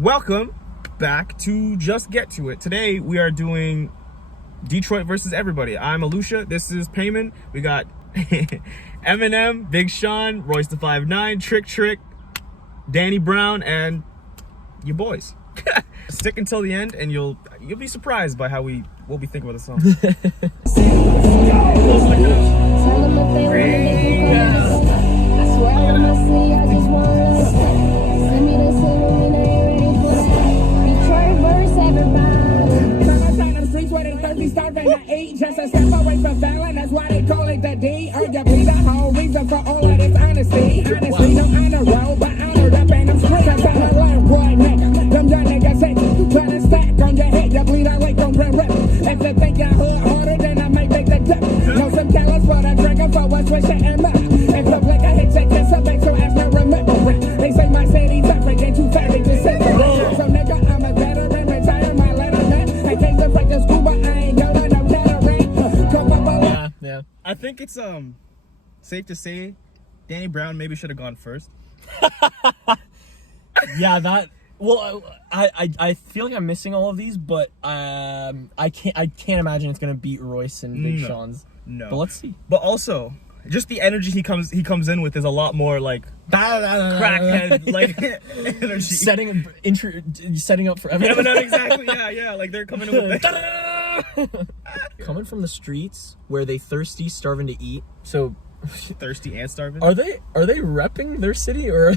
Welcome back to Just Get To It. Today we are doing Detroit versus everybody. I'm Alusha. This is Payman. We got Eminem, Big Sean, Royce the 5'9", Trick, Danny Brown, and your boys. Stick until the end, and you'll be surprised by what we think about the song. Just a step away from failing, that's why they call it the D. Arguably the whole reason for all of this honesty. Honestly, no honor roll, but honored up and I'm straight. I'm trying to learn, boy, nigga. Them young niggas hate you, trying to stack on your head. You bleed out like on Grand Rip. If you think you're hood harder, then I might make the dip. Know some callous for the drinker for what's wishing and up. If the blick I hit your kiss, I make your ass not remember it. They say my city's African, too fat, they just sit there. So nigga, I'm a veteran, retire my letterman. I came to practice school, but I ain't go to no Yeah. I think it's safe to say Danny Brown maybe should have gone first. Yeah, well, I feel like I'm missing all of these, but I can't imagine it's gonna beat Royce and Big Sean's. No. But let's see. But also, just the energy he comes in with is a lot more like crackhead like energy. Setting up for Eminem. Eminem, exactly. Yeah. Like they're coming in with Coming from the streets where they thirsty, starving to eat. So thirsty and starving. Are they repping their city, or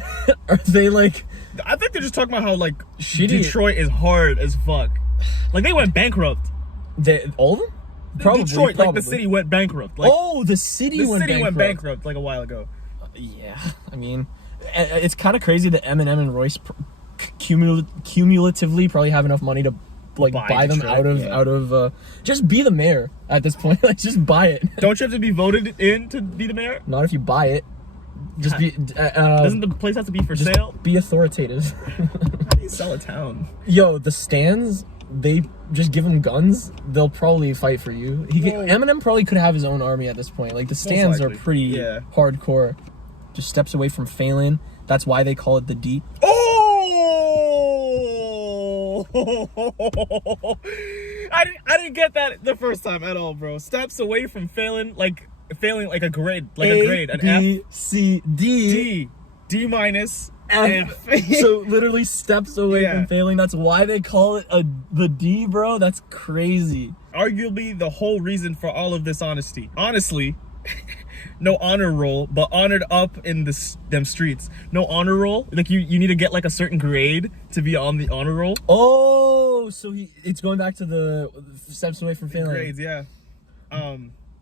are they like? I think they're just talking about how like shitty. Detroit is hard as fuck. Like they went bankrupt. All of them? Probably. Detroit, like the city went bankrupt. Like, the city went bankrupt like a while ago. Yeah, I mean, it's kind of crazy that Eminem and Royce cumulatively probably have enough money to like buy them out of just be the mayor at this point. Like just buy it. Don't you have to be voted in to be the mayor? Not if you buy it. Just be doesn't the place have to be for sale? Be authoritative. How do you sell a town? Yo, the stands, they just give them guns, they'll probably fight for you. Eminem probably could have his own army at this point. Like the stands are pretty hardcore. Just steps away from failing. That's why they call it the D. I didn't get that the first time at all, bro. Steps away from failing like a grade, an B, F, C, D minus, F. So literally steps away from failing. That's why they call it the D, bro. That's crazy. Arguably the whole reason for all of this honesty. Honestly, no honor roll, but honored up in them streets. No honor roll. Like you need to get like a certain grade to be on the honor roll. Oh, so it's going back to the steps away from failing. Grades, yeah.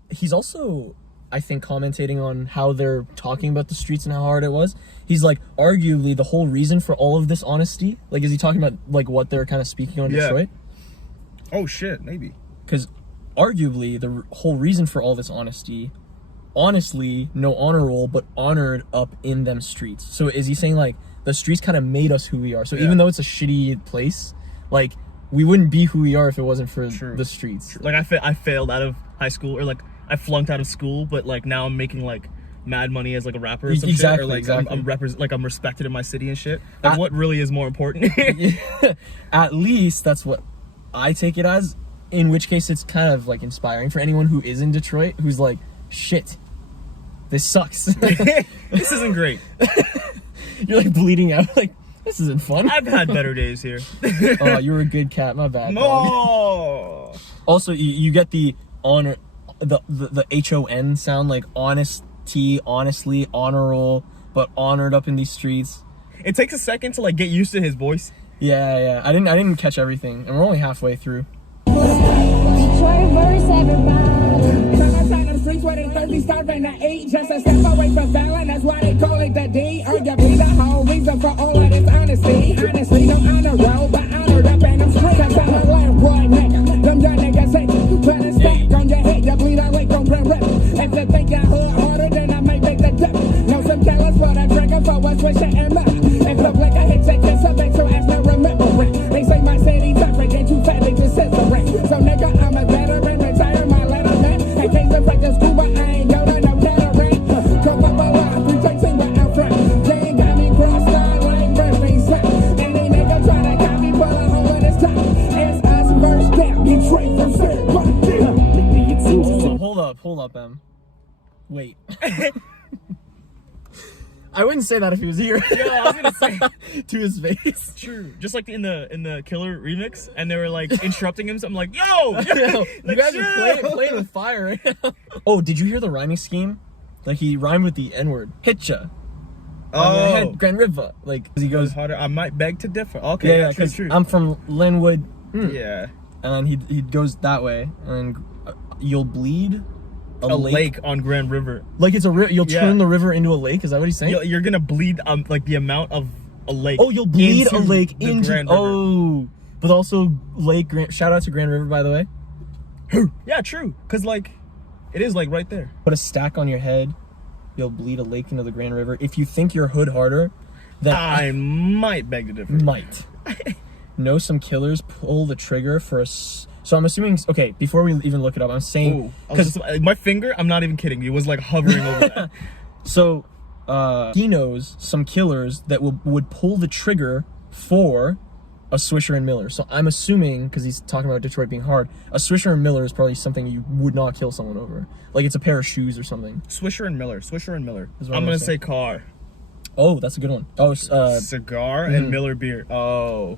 He's also, I think, commentating on how they're talking about the streets and how hard it was. He's like, arguably the whole reason for all of this honesty. Like, is he talking about like what they're kind of speaking on Detroit? Oh shit, maybe. Because arguably the whole reason for all this honesty, honestly, no honor roll, but honored up in them streets. So is he saying like the streets kind of made us who we are? So even though it's a shitty place, like we wouldn't be who we are if it wasn't for the streets. Like I failed out of high school, or like I flunked out of school, but like now I'm making like mad money as like a rapper or some shit, or like I'm respected in my city and shit. Like what really is more important? At least that's what I take it as. In which case, it's kind of like inspiring for anyone who is in Detroit, who's like, shit, this sucks. This isn't great. You're like bleeding out, like, this isn't fun. I've had better days here. Oh, you were a good cat, my bad. No. Also, you get the honor, the HON sound, like honesty, honestly, honorable, but honored up in these streets. It takes a second to like get used to his voice. Yeah. I didn't catch everything, and we're only halfway through. Detroit versus everybody. Trying to streets where they thirsty, starving to eat. Just a step away from failing, that's why they call it the D. Arguably the whole reason for all of this honesty. Honestly, no honor roll, but honored up and I'm straight. I'm trying to learn, boy, nigga. Them young niggas hate you, trying to stack on your head. You bleed out like on Grand Rip. If you think you're hood harder, then I might make the dip. Know some callous for the drinker for what's wishing and up. If the blick I hit your kiss, I make your ass not remember it. They say my city's African, too fat, they just sit there. So nigga, I'm a veteran, retire my letterman. I came to practice school, but I ain't go to no veteran. Come up a lot, 313 by Alfred. They ain't got me crossed out like birthday set. And they up, Em. Wait. I wouldn't say that if he was here. Yeah, I was gonna say. To his face. True. Just like in the Killer remix, and they were like interrupting him. So I'm like, yo, Yo, you like, guys are playing with fire right now. Oh, did you hear the rhyming scheme? Like he rhymed with the N-word. Hitcha. Oh, Grand River. Like he goes harder. I might beg to differ. Okay, yeah, because true. I'm from Linwood. Yeah. And then he goes that way, and you'll bleed A lake on Grand River. Like it's a you'll turn the river into a lake. Is that what he's saying? You're gonna bleed like the amount of a lake. Oh, you'll bleed a lake into Grand River. Oh, but also shout out to Grand River, by the way. Yeah, true. Cause like, it is like right there. Put a stack on your head. You'll bleed a lake into the Grand River. If you think you're hood harder, then I might beg to differ. Might. Know some killers pull the trigger for a. So I'm assuming. Okay, before we even look it up, I'm saying because my finger. I'm not even kidding. It was like hovering over that. So he knows some killers that would pull the trigger for a Swisher and Miller. So I'm assuming, because he's talking about Detroit being hard, a Swisher and Miller is probably something you would not kill someone over. Like it's a pair of shoes or something. Swisher and Miller. I'm gonna say car. Oh, that's a good one. Oh, cigar and Miller beer. Oh.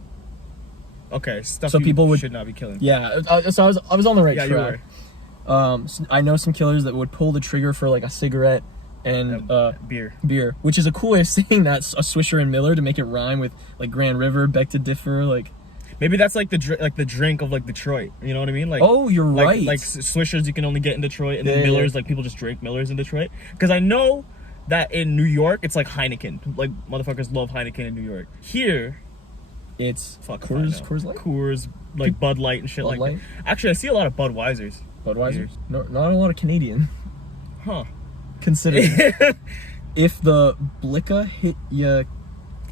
Okay, stuff so people should not be killing. Yeah, so I was on the right track. You were. So I know some killers that would pull the trigger for like a cigarette and beer, which is a cool way of saying that, a Swisher and Miller, to make it rhyme with like Grand River, beg to differ, like maybe that's like the drink of like Detroit. You know what I mean? Like, oh, you're right. Like Swishers you can only get in Detroit, and then Millers like people just drink Millers in Detroit. Because I know that in New York it's like Heineken. Like motherfuckers love Heineken in New York. Here. It's Coors Light? Coors, like Bud Light and shit Bud like Light? that. Actually, I see a lot of Budweisers. Budweisers? No, not a lot of Canadian. Huh. Considering. If the blicka hit ya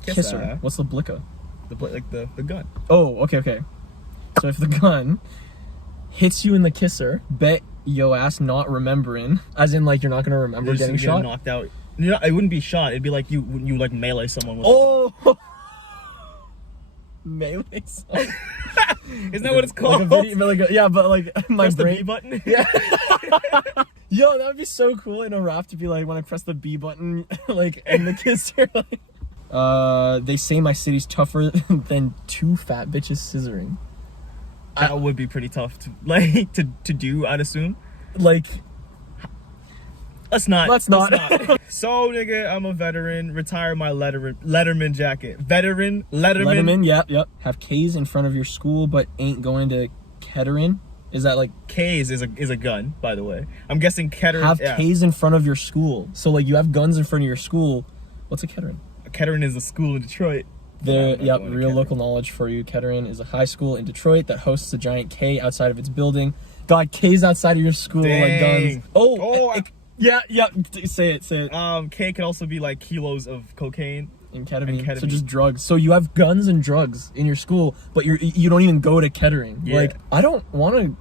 kisser. What's the blicka? The gun. Oh, okay. So if the gun hits you in the kisser, bet yo ass not remembering. As in, like, you're not going to remember getting shot? Knocked out. You know, it wouldn't be shot. It'd be like you like melee someone with Oh! Melee song. Isn't that what it's called? Yeah, but like my press brain. The B button. Yeah. Yo, that would be so cool in a rap to be like, when I press the B button, like, and the kids are like, they say my city's tougher than two fat bitches scissoring. That would be pretty tough to do, I'd assume. Like, Let's not. So, nigga, I'm a veteran. Retire my Letterman jacket. Veteran, Letterman. Yep. Have K's in front of your school, but ain't going to Kettering. Is that like K's is a gun, by the way. I'm guessing Kettering. Have K's in front of your school. So like you have guns in front of your school. What's a Kettering? Kettering is a school in Detroit. Real local knowledge for you. Kettering is a high school in Detroit that hosts a giant K outside of its building. Got K's outside of your school. Dang. Like guns. Yeah. Say it. K can also be like kilos of cocaine and ketamine. So just drugs. So you have guns and drugs in your school, but you don't even go to Kettering. Yeah. Like, I don't want to.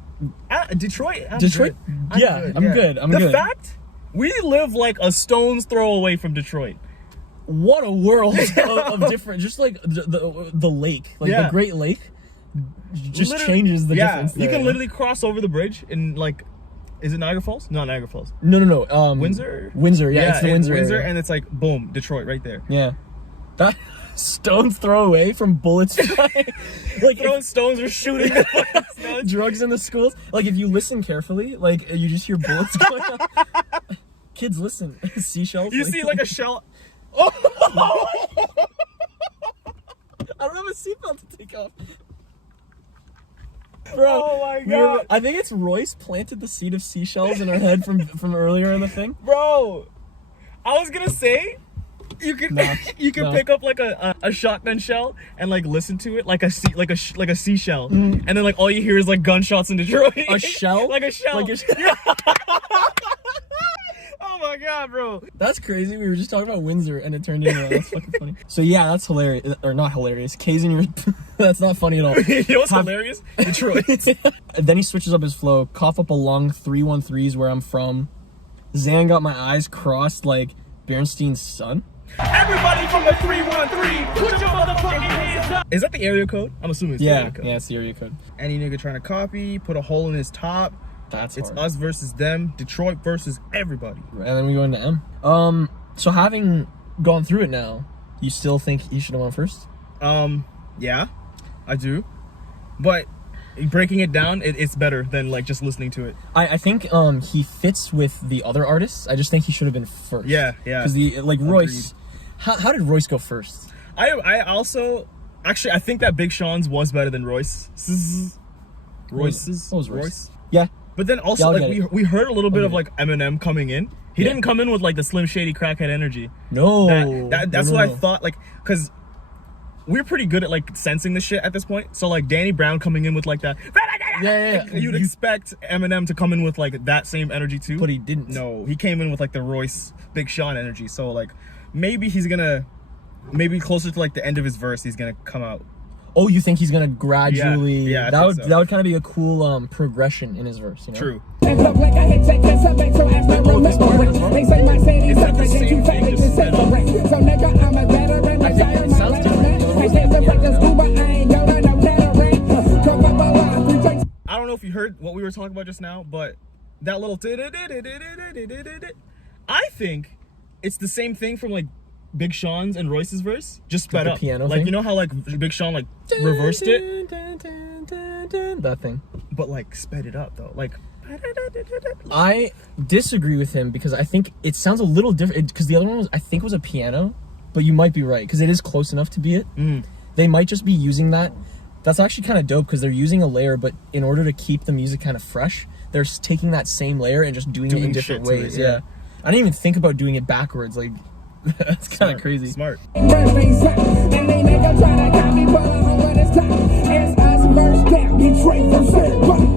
Detroit. I'm good. I'm good. The fact we live like a stone's throw away from Detroit. What a world of different. Just like the lake, like the Great Lake, just changes the difference. You can literally cross over the bridge in like. Is it Niagara Falls? No, Niagara Falls. No. Windsor? Windsor, yeah, it's the Windsor area. And it's like, boom, Detroit right there. Yeah. That stone's throw away from bullets. Like throwing stones or shooting drugs in the schools. Like if you listen carefully, like you just hear bullets going off. Kids, listen. Seashells. You see like a shell. Oh! I don't have a seatbelt to take off. Bro, oh my god! I think it's Royce planted the seed of seashells in our head from earlier in the thing. Bro, I was gonna say you could pick up like a shotgun shell and like listen to it like a seashell, and then like all you hear is like gunshots in Detroit. A shell? Like a shell. Yeah. Oh my god, bro. That's crazy. We were just talking about Windsor and it turned into that. That's fucking funny. So yeah, that's hilarious. Or not hilarious. K's in your... That's not funny at all. You know what's hilarious? Detroit. Then he switches up his flow. Cough up a long 313s where I'm from. Zan got my eyes crossed like Bernstein's son. Everybody from the 313, put your motherfucking hands up. Is that the area code? I'm assuming it's the area code. Yeah, it's the area code. Any nigga trying to copy, put a hole in his top. That's It's hard. us versus them. Detroit versus everybody. And then we go into M. So having gone through it now, you still think he should have won first? Yeah, I do. But breaking it down, it's better than like just listening to it. I think he fits with the other artists. I just think he should have been first. Yeah. Because Royce, how did Royce go first? I also actually I think that Big Sean's was better than Royce's. What was Royce. Yeah. But then also Yeah, like we heard a little bit of it. like Eminem coming in. He didn't come in with like the Slim Shady crackhead energy. No. That's what I thought, like, because we're pretty good at like sensing the shit at this point. So like Danny Brown coming in with like that. Yeah. You'd expect Eminem to come in with like that same energy too. But he didn't. No, he came in with like the Royce Big Sean energy. So like maybe closer to like the end of his verse, he's gonna come out. Oh, you think he's gonna gradually? Yeah, I that think would so. that would kind of be a cool progression in his verse. You know? True. They say my city's Is that the separate, same you thing fake just it, separate. So nigga, I'm a veteran, I think it sounds different. I can't separate the school, but I ain't Yoda, no veteran. Come up alive, I don't know if you heard what we were talking about just now, but that little I think it's the same thing from like Big Sean's and Royce's verse, just sped the up. piano like thing? you know how like Big Sean like reversed it, That thing. but like sped it up though. Like I disagree with him because I think it sounds a little different. Because the other one I think was a piano, but you might be right because it is close enough to be it. They might just be using that. That's actually kind of dope because they're using a layer, but in order to keep the music kind of fresh, they're taking that same layer and just doing it in different shit to ways. it, yeah. I didn't even think about doing it backwards. Like that's kind of crazy. Smart. and they nigga try to copy, but over this time, it's us versus them, Detroit versus everybody.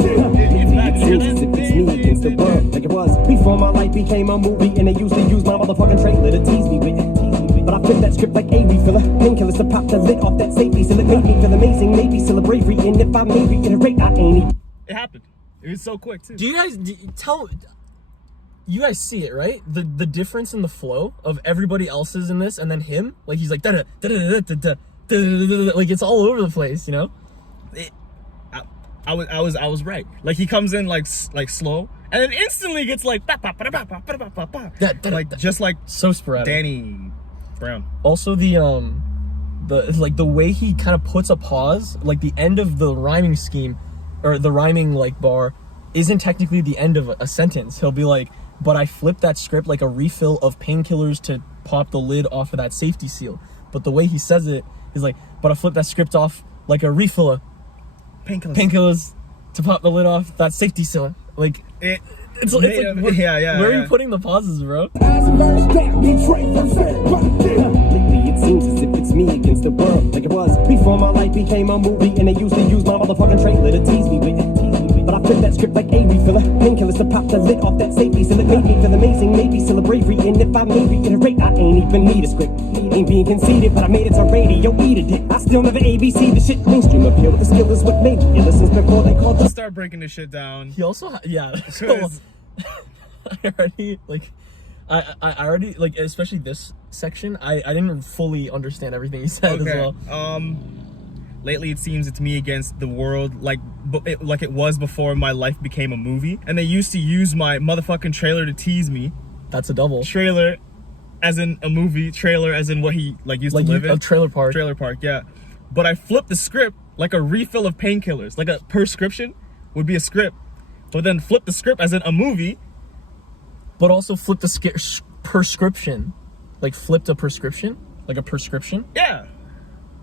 It's me against the world, like it was before my life became a movie, and they used to use my motherfucking trailer to tease me with. But I flipped that script like a refiller, painkillers to pop the lid off that safety, so it made me feel amazing, maybe still a bravery, and if I may reiterate, I ain't even. It happened. It was so quick too. Do you guys You guys see it, right? The difference in the flow of everybody else's in this, and then him. Like he's like da da da da da da da, like it's all over the place, you know. I was right. Like he comes in like slow, and then instantly gets like like just like So sporadic. Danny Brown. Also the way he kind of puts a pause, like the end of the rhyming scheme, or the rhyming like bar, isn't technically the end of a sentence. He'll be like, but I flipped that script like a refill of painkillers to pop the lid off of that safety seal. But the way he says it is like, but I flipped that script off like a refill of painkillers to pop the lid off that safety seal. Like it's like, where are you putting the pauses, bro? Us versus them, Detroit versus everybody. Lately it seems as if it's me against the world, like it was before my life became a movie, and they used to use my motherfucking trailer to tease me with. But I flipped that script like a refiller, painkillers to pop the lid off that safety, so it made me feel amazing, maybe still a bravery, and if I may reiterate, I ain't even need a script. Ain't being conceited, but I made it to radio, eat it. I still never ABC the shit mainstream appeal, but the skill is what made me listen before they called the Start breaking this shit down. He also so, I already like, especially this section, I didn't fully understand everything he said as well. Lately it seems it's me against the world, like it was before my life became a movie, and they used to use my motherfucking trailer to tease me. That's a double. Trailer as in a movie, trailer as in what he like used Like to live in. a trailer park. Trailer park, yeah. But I flipped the script like a refill of painkillers, like a prescription would be a script, but then flip the script as in a movie. But also flip the prescription, like flipped a prescription, like a prescription. Yeah,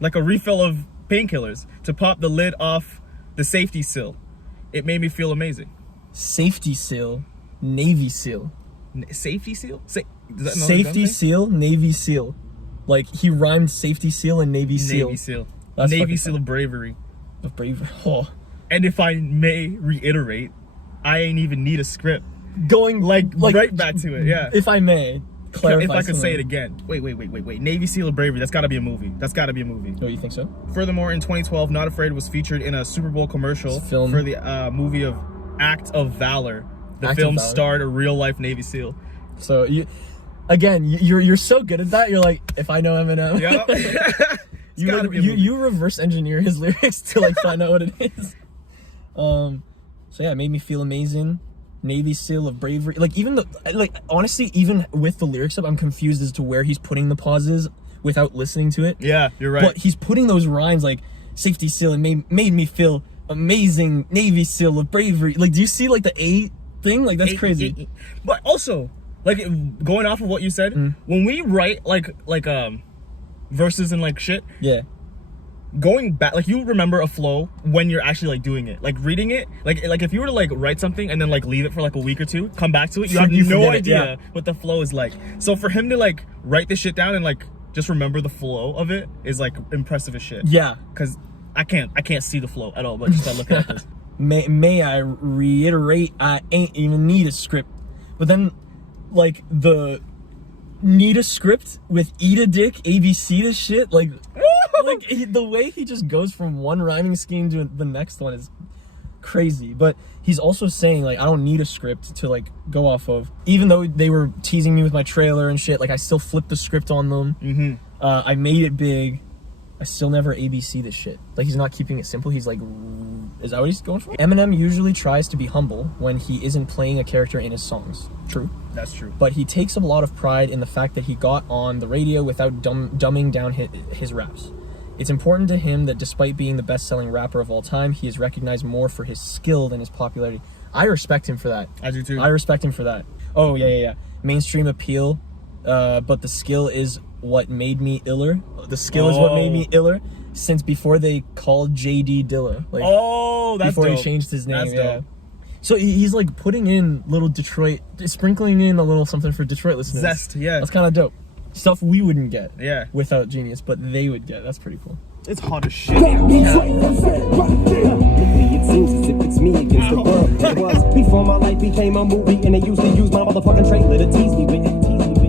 like a refill of painkillers to pop the lid off the safety seal. It made me feel amazing. Safety seal, Navy SEAL. Safety seal? Does that know the gun Safety thing? seal, Navy SEAL. Like he rhymed safety seal and Navy SEAL. Navy seal. That's Navy fucking seal of bravery. Of bravery. Oh. And if I may reiterate, I ain't even need a script. Going Like right back to it, yeah. If I may clarify. If I could say it something. again. Wait. Navy SEAL of Bravery. That's gotta be a movie. Oh, you think so? Furthermore, in 2012, Not Afraid was featured in a Super Bowl commercial Film. for the movie of Act of Valor. The Act of film Valor. starred a real-life Navy SEAL. So you're so good at that. You're like, if I know Eminem. Yep. you reverse engineer his lyrics to like find out what it is. So yeah, it made me feel amazing. Navy SEAL of bravery. Like even honestly, even with the lyrics up, I'm confused as to where he's putting the pauses without listening to it. Yeah, you're right. But he's putting those rhymes like safety SEAL and made me feel amazing. Navy SEAL of bravery. Like, do you see like the A thing? Like that's crazy. But also, like going off of what you said, when we write like verses and like shit, Yeah. going back, like you remember a flow when you're actually like doing it, like reading it, like if you were to like write something and then like leave it for like a week or two, come back to it, you have no idea what the flow is like. So for him to like write this shit down and like just remember the flow of it is like impressive as shit. Yeah. Because I can't see the flow at all, but just by looking at this. May I reiterate, I ain't even need a script. But then, like, the need a script with eat a dick, ABC this shit, like the way he just goes from one rhyming scheme to the next one is crazy. But he's also saying, like, I don't need a script to, like, go off of. Even though they were teasing me with my trailer and shit, like, I still flipped the script on them. I made it big. I still never ABC this shit. Like, he's not keeping it simple. He's like, is that what he's going for? Eminem usually tries to be humble when he isn't playing a character in his songs. True. That's true. But he takes a lot of pride in the fact that he got on the radio without dumbing down his raps. It's important to him that despite being the best-selling rapper of all time, he is recognized more for his skill than his popularity. I respect him for that. I do too. I respect him for that. Oh, yeah. Mainstream appeal, but the skill is what made me iller. The skill is what made me iller since before they called JD Dilla. Like, that's before dope. he changed his name. That's dope. So he's like putting in little Detroit, sprinkling in a little something for Detroit listeners. Zest, yeah. That's kind of dope. Stuff we wouldn't get. Yeah. Without Genius, but they would get. That's pretty cool. It's hot as shit. Lately it seems as if it's me against the world. It was before my life became a movie, and they used to use my motherfucking trailer to tease me with.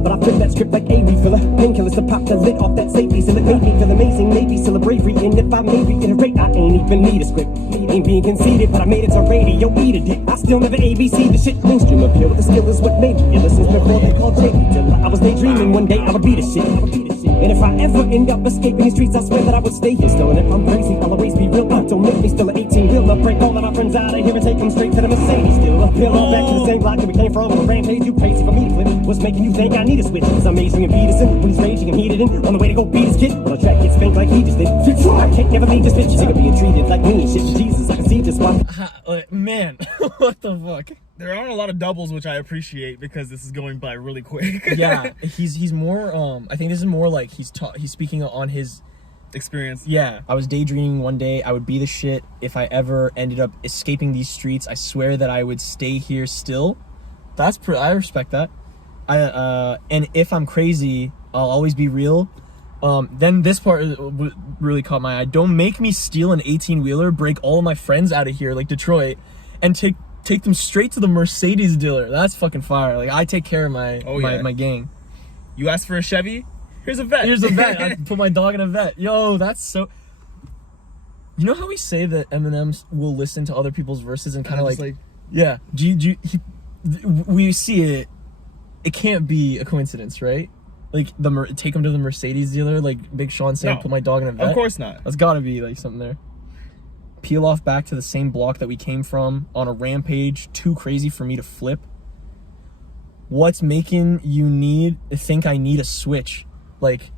But I flipped that script like a refiller. Painkillers to pop the lid off that safety, so it made me feel amazing. Maybe still a bravery, and if I maybe iterate, I ain't even need a script. Ain't being conceited, but I made it to radio. Eat a dick. I still never ABC the shit. Mainstream appeal, but the skill is what made me iller since before they called JD Dilla. I was daydreaming one day I would be the shit. And if I ever end up escaping the streets, I swear that I would stay here still. And if I'm crazy, I'll always be real. Don't make me still an 18-wheeler. Break all of my friends out of here and take them straight to the Mercedes still. Appeal on back to the same block that we came from. A rampage, you crazy for me to flip. What's making you think I need a switch? It's amazing and Peterson when he's raging and heated in. On the way to go beat his kid. Well, the track gets spanked like he just did. I can't never leave this bitch. Sick of being treated like me and shit. Jesus, I can see this one. Man, what the fuck? There aren't a lot of doubles, which I appreciate because this is going by really quick. Yeah, he's more. I think this is more like he's speaking on his experience. Yeah, I was daydreaming one day I would be the shit. If I ever ended up escaping these streets, I swear that I would stay here still. I respect that. And if I'm crazy, I'll always be real. Then this part really caught my eye. Don't make me steal an 18-wheeler, break all of my friends out of here like Detroit, and take them straight to the Mercedes dealer. That's fucking fire. Like, I take care of my gang. You asked for a Chevy? Here's a vet. Here's a vet. I put my dog in a vet. Yo, that's so... You know how we say that Eminem will listen to other people's verses and kind of like... Yeah. We see it. It can't be a coincidence, right? Like, take him to the Mercedes dealer, like Big Sean saying, put my dog in a vet. Of course not. That's gotta be, like, something there. Peel off back to the same block that we came from on a rampage. Too crazy for me to flip. What's making you think I need a switch? Like...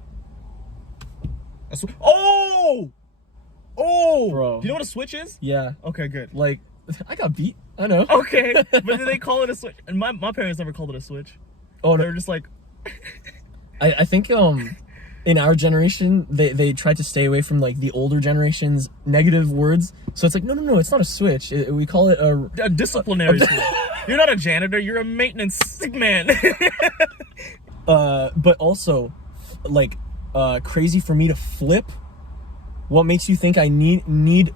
Oh! Bro. Do you know what a switch is? Yeah. Okay, good. Like, I got beat. I know. Okay. But do they call it a switch? And my parents never called it a switch. Oh, they were just like... I think in our generation they tried to stay away from like the older generation's negative words, so it's like no, it's not a switch. We call it a disciplinary school. You're not a janitor, you're a maintenance man. But also like crazy for me to flip. What makes you think I need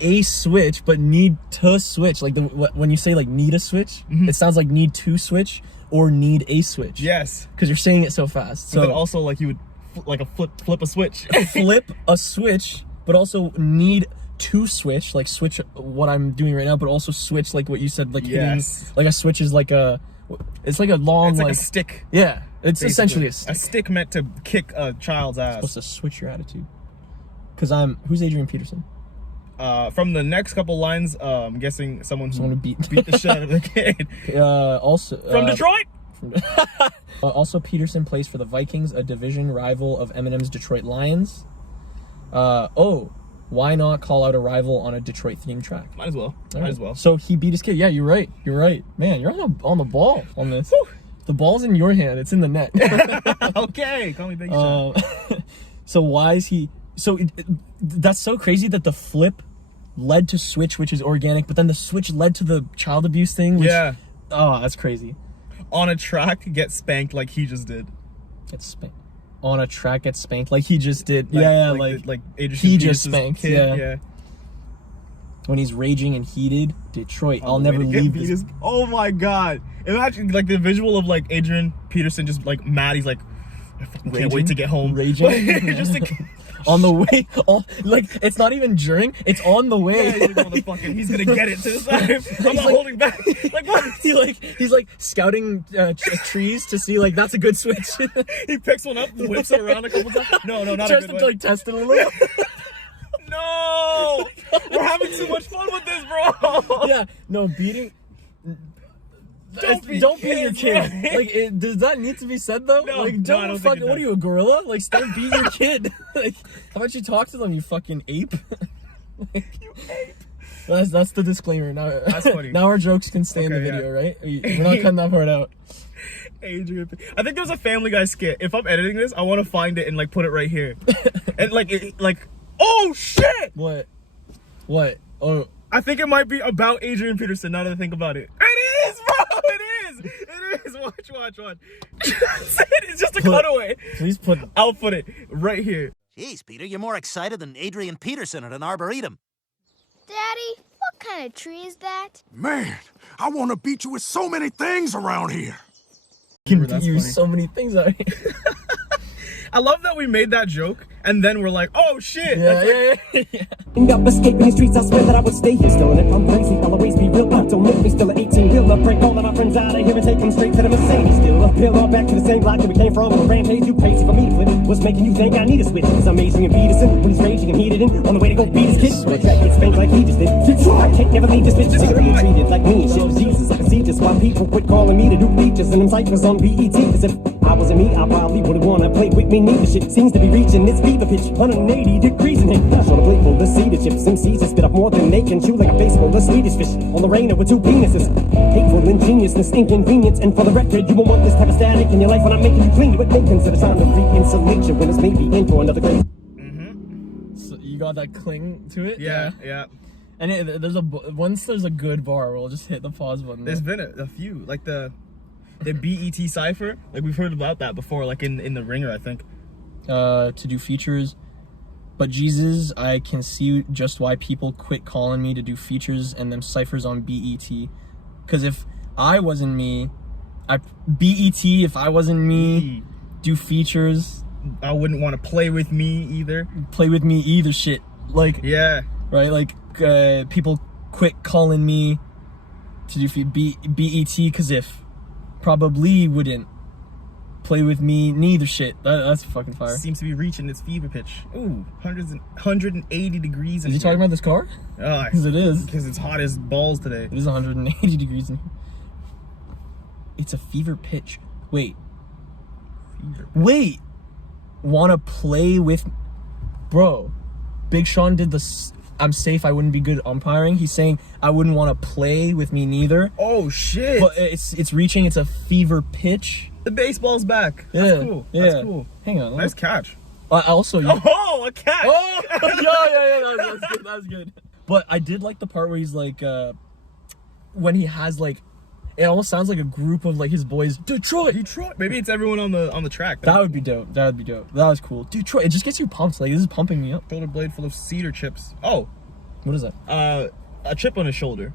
a switch but need to switch? Like when you say like need a switch, it sounds like need to switch or need a switch. Yes, because you're saying it so fast. So then also like you would like flip a switch. Flip a switch, but also need to switch, like switch what I'm doing right now, but also switch like what you said, like hitting, like a switch is like it's like a long, it's like a stick. Yeah, it's basically essentially a stick. A stick meant to kick a child's ass. It's supposed to switch your attitude. Because who's Adrian Peterson? From the next couple lines, I'm guessing someone who beat the shit out of the kid. Also From Detroit. Also, Peterson plays for the Vikings, a division rival of Eminem's Detroit Lions. Why not call out a rival on a Detroit theme track? Might as well. Might as well. So he beat his kid. Yeah, you're right. You're right, man. You're on the ball on this. The ball's in your hand. It's in the net. Okay, call me Big Sean. So why is he? So that's so crazy that the flip led to Switch, which is organic, but then the Switch led to the child abuse thing. Which, Yeah. Oh, that's crazy. On a track, get spanked like he just did. Get spanked. On a track, get spanked like he just did. Like Adrian he just Peterson's spanked. kid. Yeah. When he's raging and heated, Detroit. I'll never leave this. Oh my god! Imagine like the visual of like Adrian Peterson just like mad. He's like, I fucking can't wait to get home. Raging. Just like on the way. Like it's not even during. It's on the way. yeah, he's gonna get it to the side. I'm not holding back. Like what? He's like scouting trees to see like that's a good switch. He picks one up, whips it around a couple times. No, not Tries a to good one. like test it a little. No, we're having too much fun with this, bro. Yeah, no beating. Don't beat your kids, kid. right? Like, does that need to be said though? No, like, no, I don't don't fucking. think it What are you, a gorilla? Like, don't beat your kid. Like, how about you talk to them, you fucking ape? You ape. That's the disclaimer. Now, That's funny. Now our jokes can stay in the Okay, video, right? We're not cutting that part out. Adrian. I think there's a Family Guy skit. If I'm editing this, I want to find it and like put it right here. And like, oh shit! What? Oh, I think it might be about Adrian Peterson. Now that I think about it, it is, bro. It is. Watch. It's just a cutaway. please put. I'll put it right here. Jeez, Peter, you're more excited than Adrian Peterson at an arboretum. Daddy, what kind of tree is that? Man, I want to beat you with so many things around here. Can That's use funny. so many things out here. I love that we made that joke and then we're like, oh shit. Yeah. End up escaping the streets, I swear that I would stay here still. And if I'm crazy, I'll always be real. Don't make me still an 18-wheeler. Break all of my friends out of here and take them straight to the Mercedes still. Peel all back to the same block that we came from. On a rampage, you crazy for me to flip. What's making you think I need a switch? Cause I'm Adrian Peterson when he's raging and heated in. On the way to go beat his kid. Or track gets spanked like he just did. I can't never leave this bitch. Sick of being treated like me and shit. Jesus, I can see just why people quit calling me to do features and them cyphers on BET. Cause if I wasn't me, I probably would've wanna play with me. Neither shit seems to be reaching its fever pitch. 180 degrees in here. On a plate full of cedar chips. MCs that spit up more than they can chew, like a face full of Swedish fish. On the rainer with two penises. Hateful ingeniousness, inconvenience. And for the record, you won't want this type of static in your life when I'm making you clean to it. Make consider time to re-insulate you when it's maybe in for another grade. So you got that cling to it? Yeah. And once there's a good bar, we'll just hit the pause button. There's been a few, like the BET cipher. Like we've heard about that before, like in the Ringer, I think. To do features. But Jesus, I can see just why people quit calling me to do features and them ciphers on BET. Because if I wasn't me, if I wasn't me, do features. I wouldn't want to play with me either. Shit. Like, Yeah. right? Like, people quit calling me to do BET because if probably wouldn't play with me neither shit. That's fucking fire. Seems to be reaching its fever pitch. Ooh, 180 degrees. Is he talking about this car? Because it is. Because it's hot as balls today. It is 180 degrees in here. It's a fever pitch. Wait. Wanna play with... Bro. Big Sean did the... I'm safe, I wouldn't be good umpiring. He's saying, I wouldn't want to play with me neither. Oh, shit. But it's reaching, it's a fever pitch. The baseball's back. That's cool. Yeah. That's cool. Hang on. Nice catch. Also, Oh, a catch. Oh, yeah, that was good. But I did like the part where he's like, when he has like, it almost sounds like a group of like his boys. Detroit. Maybe it's everyone on the track. That would be dope. That was cool. Detroit. It just gets you pumped. Like, this is pumping me up. Shoulder blade full of cedar chips. Oh, What is that? a chip on his shoulder.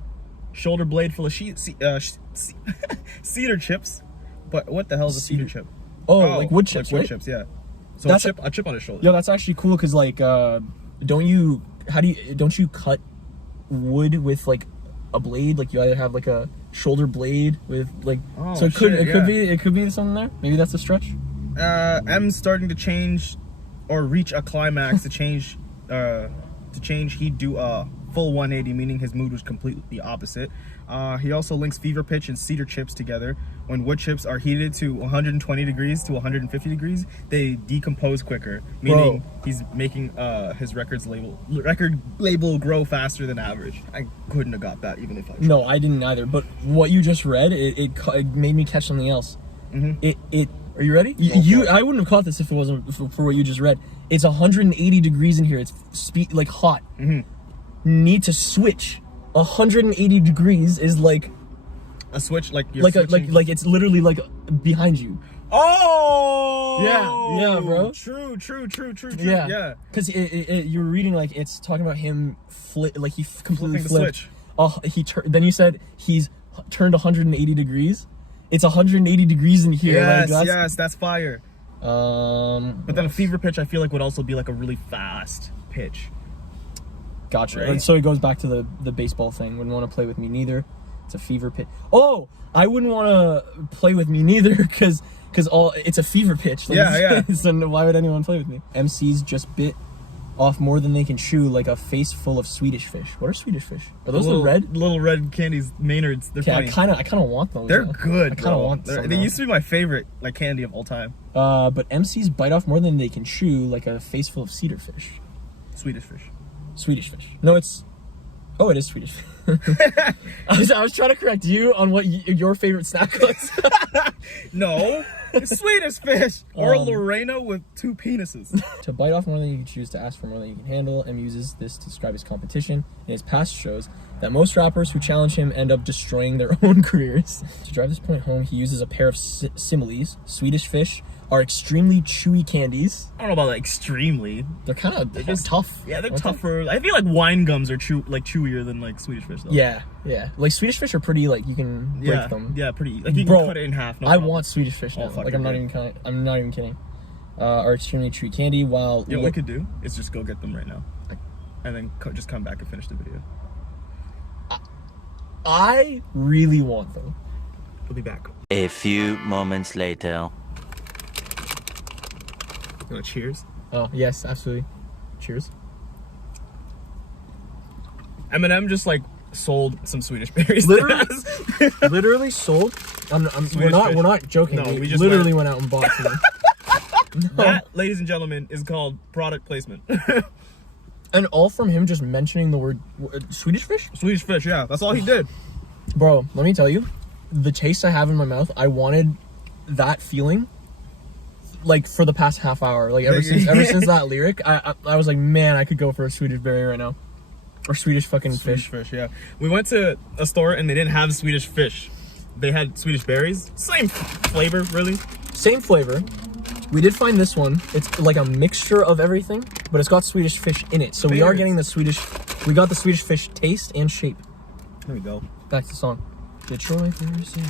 Shoulder blade full of cedar chips. But what the hell is a cedar chip? Oh, like wood chips, Like wood right? chips, yeah. So That's a chip on his shoulder. Yo, that's actually cool because like, don't you cut wood with like a blade? Like you either have like a shoulder blade with like. Oh, so it could be something there. Maybe that's a stretch. M's starting to change or reach a climax to change to change, he'd do a full 180, meaning his mood was completely opposite. He also links fever pitch and cedar chips together. When wood chips are heated to 120 degrees to 150 degrees, they decompose quicker, meaning he's making his record label grow faster than average. I couldn't have got that even if I tried. No, I didn't either. But what you just read, it made me catch something else. Are you ready? I wouldn't have caught this if it wasn't for what you just read. It's 180 degrees in here. It's like hot. Need to switch. 180 degrees is like a switch, like you're like it's literally like behind you. Oh yeah, bro. True. Yeah. Because you were reading like it's talking about him he completely flipped. Then you said he's turned 180 degrees. It's 180 degrees in here. Yes, that's fire. But then a fever pitch, I feel like would also be like a really fast pitch. Gotcha. Right? So it goes back to the baseball thing. Wouldn't want to play with me neither. It's a fever pitch. Oh, I wouldn't want to play with me neither because it's a fever pitch. Yeah. So why would anyone play with me? MCs just bit off more than they can chew, like a face full of Swedish fish. What are Swedish fish? Are those the red? Little red candies, Maynards. They're funny. I kind of want those. They're good. I kind of want them. They used to be my favorite like candy of all time. But MCs bite off more than they can chew, like a face full of cedar fish. Swedish fish. Swedish fish. No, it's. Oh, it is Swedish. I was trying to correct you on what your favorite snack was. No, it's Swedish fish or Lorena with 2 penises. To bite off more than you can choose, to ask for more than you can handle. M uses this to describe his competition. In his past shows that most rappers who challenge him end up destroying their own careers. To drive this point home, he uses a pair of similes. Swedish fish are extremely chewy candies. I don't know about like extremely. They're kind of just tough. Yeah, they're tougher. I feel like wine gums are chewier than like Swedish fish though. Yeah. Like Swedish fish are pretty like you can break them. Yeah, pretty. Like you can cut it in half. I want Swedish fish now. Like I'm not even kidding. Are extremely chewy candy. While what we could do is just go get them right now, and then just come back and finish the video. I really want them. We'll be back. A few moments later. Cheers. Oh yes, absolutely. Cheers. Eminem just like sold some Swedish berries. Literally sold. We're not joking. No, we just literally went out and bought some. That, ladies and gentlemen, is called product placement. And all from him just mentioning the word Swedish fish? Swedish fish, yeah. That's all he did. Bro, let me tell you, the taste I have in my mouth, I wanted that feeling like for the past half hour. Like ever since that lyric, I was like, man, I could go for a Swedish berry right now. Or Swedish fucking fish. Yeah. We went to a store and they didn't have Swedish fish. They had Swedish berries. Same flavor, really. Same flavor. We did find this one. It's like a mixture of everything, but it's got Swedish fish in it. So we are getting we got the Swedish fish taste and shape. There we go. Back to the song. Detroit versus...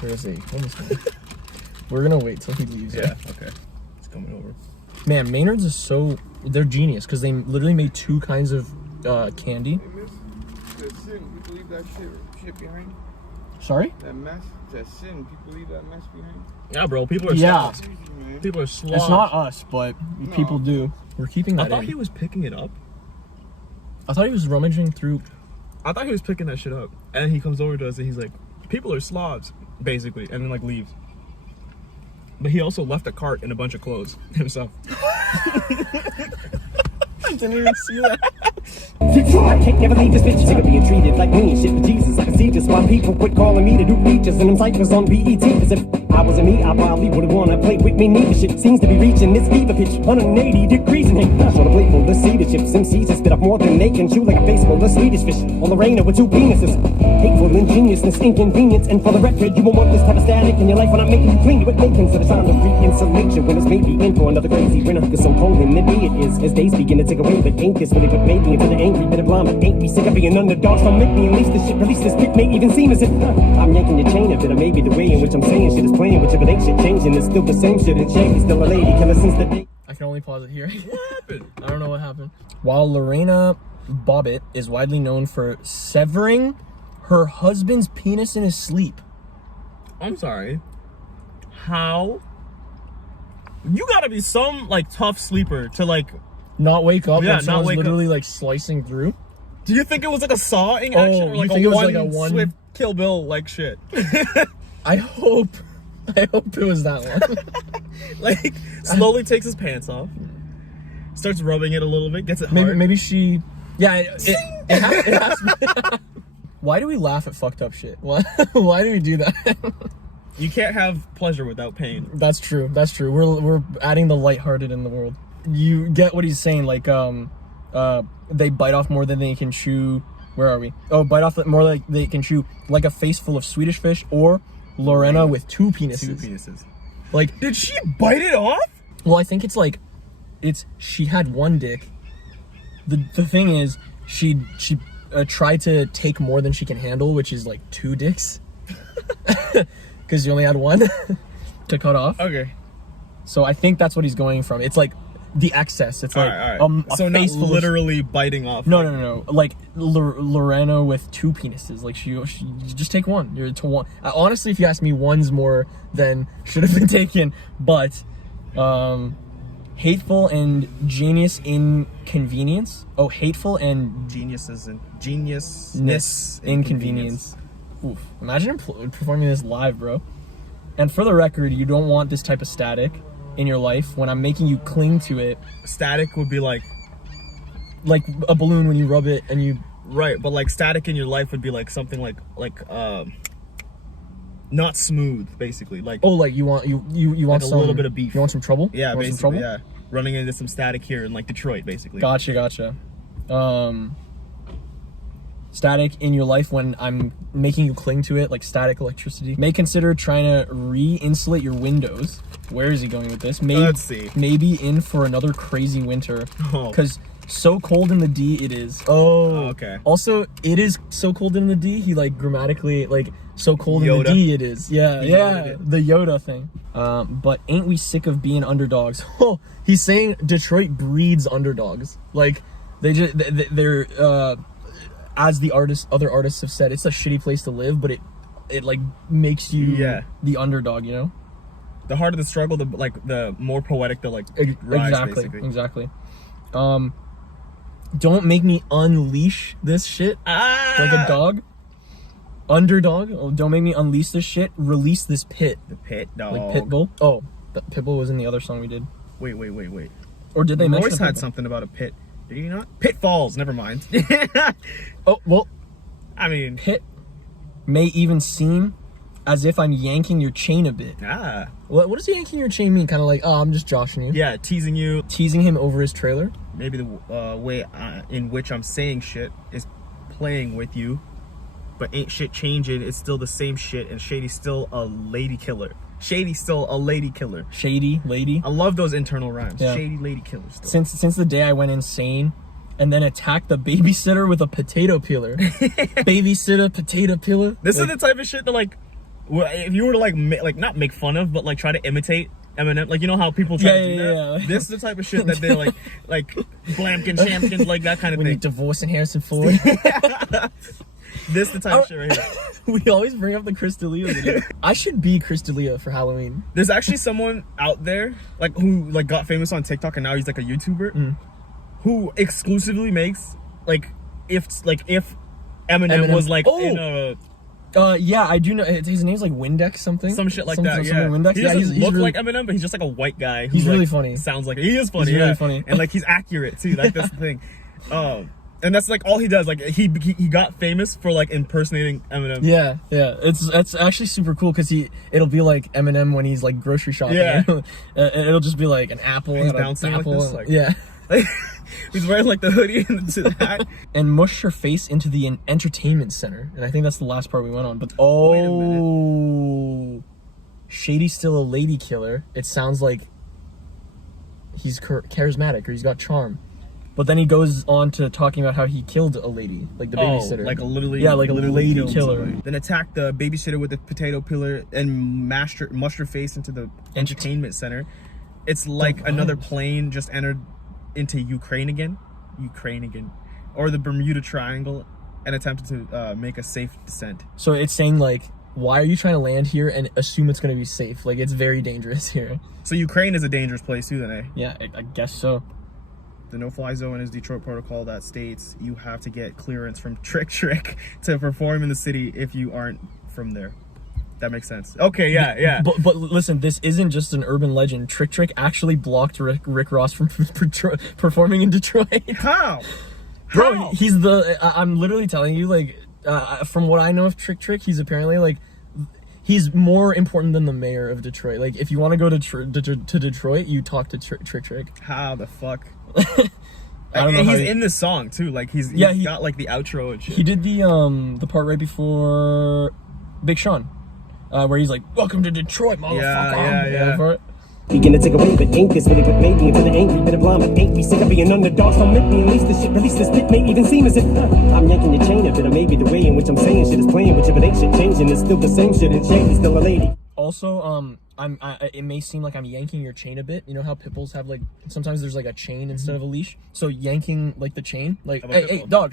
Where is he? We're gonna wait till he leaves. Yeah, okay. It's coming over. Man, Maynards is they're genius because they literally made 2 kinds of candy. Hey, sin, people leave that shit behind. Sorry? That mess, that sin, people leave that mess behind. Yeah, bro, people are slobs. People are slobs. It's not us, but people do. We're keeping that I thought in. he was picking it up. I thought he was rummaging through. I thought he was picking that shit up. And he comes over to us and he's like, people are slobs, basically, and then like leaves. But he also left a cart and a bunch of clothes himself. I didn't even see that. I can't never leave this bitch. Sick of being treated like me and shit with Jesus. I can see just why people quit calling me to do features and them cyphers on BET. Cause if I wasn't me, I probably would've wanna play with me. Neither shit seems to be reaching this fever pitch. 180 degrees in here. Wanna play full of cedar chips. MCs that spit up more than they can chew, like a face full of Swedish fish. On Lorena with 2 penises. Hateful ingeniousness, inconvenience. And for the record, you won't want this type of static in your life when I'm making you clean to it. Making so the time to re-insulate your winners. Maybe in for another crazy winter. Cause so cold in the day it is. As days begin to take away, but ain't this really what made me into the angry bit of blind? But ain't we sick of being underdogs? Don't make me unleash this shit. Release this pick, may even seem as if I'm yanking your chain a bit. Or maybe the way in which I'm saying shit is playing with you, but ain't shit changing. It's still the same shit. And Shaky's still a lady killer since the day. I can only pause it here. What happened? I don't know what happened. While Lorena Bobbitt is widely known for severing her husband's penis in his sleep. I'm sorry. How? You gotta be some like tough sleeper to like Not wake up. Yeah, When not someone's wake up. literally like slicing through. Do you think it was like a sawing action, or you like think a it was one, like a one- swift Kill Bill like shit? I hope it was that one. Like slowly takes his pants off, starts rubbing it a little bit, gets it hard. Maybe she. Yeah, it has to be. Why do we laugh at fucked up shit? Why do we do that? You can't have pleasure without pain. That's true. That's true. We're adding the lighthearted in the world. You get what he's saying? Like they bite off more than they can chew. Where are we? Oh, bite off more like they can chew, like a face full of Swedish fish, or Lorena with 2 penises. 2 penises. Like, did she bite it off? Well, I think it's she had 1 dick. The thing is, she tried to take more than she can handle, which is like 2 dicks, because you only had 1 to cut off. Okay. So I think that's what he's going from. It's like the excess. It's like all right. a So not face full literally biting off. No. Like Lorena with 2 penises. Like she you just take 1. You're to 1. Honestly, if you ask me, 1's more than should have been taken. But hateful and genius inconvenience. Oh, hateful and Geniuses and geniusness inconvenience. Oof. Imagine performing this live, bro. And for the record, you don't want this type of static in your life when I'm making you cling to it. Static would be like a balloon when you rub it and you. Right, but like static in your life would be like something like not smooth, basically. Like, Oh, like you want like a some, little bit of beef. You want some trouble? Yeah, You want some basically. trouble? Yeah, running into some static here in like Detroit, basically. Gotcha. Static in your life when I'm making you cling to it, like static electricity. May consider trying to re-insulate your windows. Where is he going with this? Maybe, Let's see. Maybe in for another crazy winter. Oh. Because so cold in the D it is. Oh, okay. Also, it is so cold in the D. He like grammatically like so cold Yoda. in the D it is. Yeah, Yoda. the Yoda thing. But ain't we sick of being underdogs? Oh, he's saying Detroit breeds underdogs. Like they're as the other artists have said, it's a shitty place to live, but it like makes you the underdog, you know? The harder the struggle, the more poetic the rise, basically. Exactly. Don't make me unleash this shit like a dog. Underdog. Oh, don't make me unleash this shit. Release this pit. The pit dog. Like Pitbull. Oh, the Pitbull was in the other song we did. Wait. Or did they mention Royce had something about a pit. Did you not? Pitfalls. Never mind. Oh, well. I mean, Pit may even seem as if I'm yanking your chain a bit. What does yanking your chain mean? Kind of like, oh, I'm just joshing you. Yeah, teasing you. Teasing him over his trailer. Maybe the way in which I'm saying shit is playing with you, but ain't shit changing. It's still the same shit, and Shady's still a lady killer. Shady's still a lady killer. Shady lady. I love those internal rhymes. Yeah. Shady lady killer still. Since the day I went insane and then attacked the babysitter with a potato peeler. Babysitter, potato peeler. This is the type of shit that, like, if you were to like not make fun of, but like try to imitate Eminem, like, you know how people try to do that? Yeah. This is the type of shit that they like Blamkin, Champkin, like that kind of when thing. you're divorcing Harrison Ford. This is the type of shit right here. We always bring up the Chris D'Elia video. I should be Chris D'Elia for Halloween. There's actually someone out there like who like got famous on TikTok and now he's like a YouTuber who exclusively makes like if Eminem was like in a yeah, I do know. His name's like Windex something. some shit like Some that. Windex. He doesn't look like Eminem, but he's just like a white guy. Who, He's really like, funny. Sounds like he is funny. He's really funny, and like he's accurate too. Like that's the thing. And that's like all he does. Like he got famous for like impersonating Eminem. Yeah. It's actually super cool because it'll be like Eminem when he's like grocery shopping. Yeah. It'll just be like an apple. He's and bouncing apple, like this. Like, yeah. Like, he's wearing like the hoodie and the hat. And mush her face into the entertainment center. And I think that's the last part we went on. But Wait a minute. Shady's still a lady killer. It sounds like he's charismatic or he's got charm. But then he goes on to talking about how he killed a lady, like the babysitter. Like a literally, like a literally lady killer. Somebody. Then attacked the babysitter with a potato peeler and mushed her face into the entertainment center. It's like another plane just entered into Ukraine again, or the Bermuda Triangle, and attempted to make a safe descent. So it's saying like, why are you trying to land here and assume it's going to be safe? Like it's very dangerous here. So Ukraine is a dangerous place too, then, eh? Yeah, I guess so. the no-fly zone is Detroit protocol that states you have to get clearance from Trick Trick to perform in the city if you aren't from there. That makes sense. Okay, yeah. But listen, this isn't just an urban legend. Trick Trick actually blocked Rick Ross from performing in Detroit. How? Bro, he's the. I'm literally telling you, like, from what I know of Trick Trick, he's apparently like, he's more important than the mayor of Detroit. Like, if you want to go to Detroit, you talk to Trick Trick. How the fuck? I don't know. And he's in the song too. Like he got like the outro and shit. He did the part right before Big Sean, where he's like, "Welcome to Detroit, motherfucker." Yeah. Begin to take away, but ain't this really what made me into the angry bit of blind, but ain't we sick of being underdogs? Don't make me release this shit, release this bit, may even seem as if I'm yanking your chain a bit, or maybe the way in which I'm saying shit is playing with you, but ain't shit changing, it's still the same shit, and Shady's still a lady. Also, it may seem like I'm yanking your chain a bit. You know how pit bulls have like, sometimes there's like a chain instead of a leash? So yanking like the chain, like, hey, dog,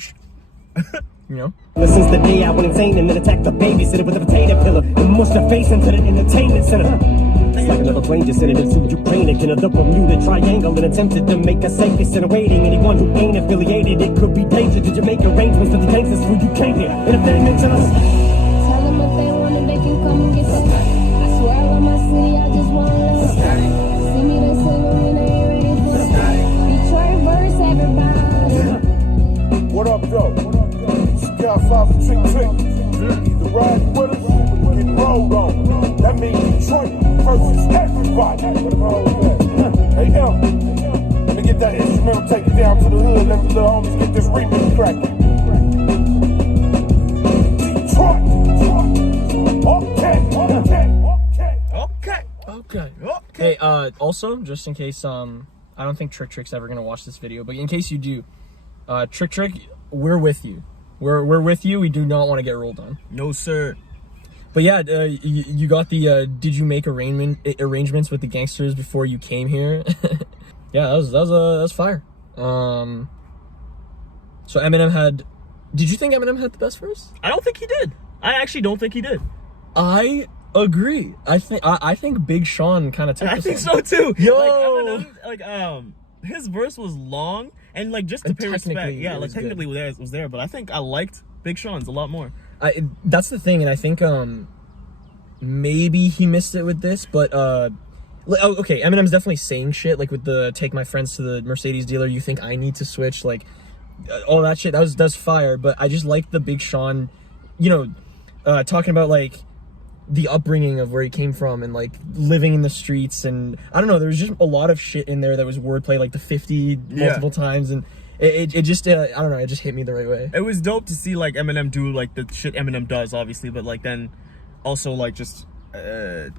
you know? Since the day I went insane and then attacked the babysitter with a potato pillar and mushed her face into the entertainment center. It's like another plane just sent it into Ukraine again, a double Bermuda triangle and attempted to make a safe incinerating. Anyone who ain't affiliated, it could be danger. Did you make arrangements for the gangsters who you came here? And if they mention us, Tell them if they want it, they can come and get that. I swear I love my city, I just want to live. See me, they say when they ain't ready for it. Detroit verse, everybody. What up, though? Scout 5 for Trick Trick. Either riding with us or getting rolled on. That means Detroit versus everybody. Hey, let me get that instrumental, take it down to the hood, let the little homies get this remix cracking. Okay. Hey, also, just in case, I don't think Trick Trick's ever gonna watch this video, but in case you do, Trick Trick, we're with you. We're with you. We do not want to get rolled on. No, sir. But yeah, you got the, did you make arrangements with the gangsters before you came here? Yeah, that was fire. So Eminem had, did you think Eminem had the best verse? I don't think he did. I actually don't think he did. I agree. I think Big Sean kind of took I think one. so too. Yo, like Eminem, his verse was long and like just to pay respect. Yeah, like technically it was there, but I think I liked Big Sean's a lot more. That's the thing, and I think maybe he missed it with this, but okay, Eminem's definitely saying shit like with the take my friends to the Mercedes dealer. You think I need to switch? Like all that shit. That's fire. But I just like the Big Sean, you know, talking about like the upbringing of where he came from and like living in the streets, and I don't know, there was just a lot of shit in there that was wordplay, like the 50 multiple times, and it just I don't know, it just hit me the right way. It was dope to see like Eminem do like the shit Eminem does, obviously, but like then also like just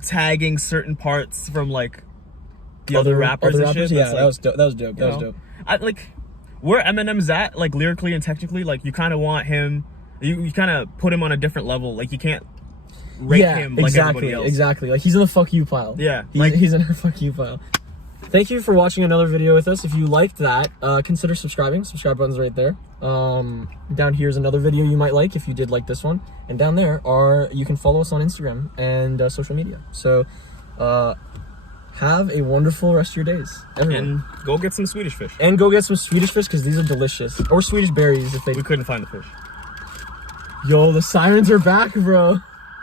tagging certain parts from like the other rappers and shit. Yeah, like, that was dope. I like where Eminem's at, like lyrically and technically, like you kind of want him, you kind of put him on a different level. Like you can't rate him like everybody else. Exactly. Like he's in the fuck you pile. Yeah, he's in our fuck you pile. Thank you for watching another video with us. If you liked that, consider subscribing. Subscribe button's right there. Down here is another video you might like if you did like this one. And down there you can follow us on Instagram and social media. So have a wonderful rest of your days, everyone. And go get some Swedish fish. And go get some Swedish fish because these are delicious. Or Swedish berries if they... We couldn't find the fish. Yo, the sirens are back, bro.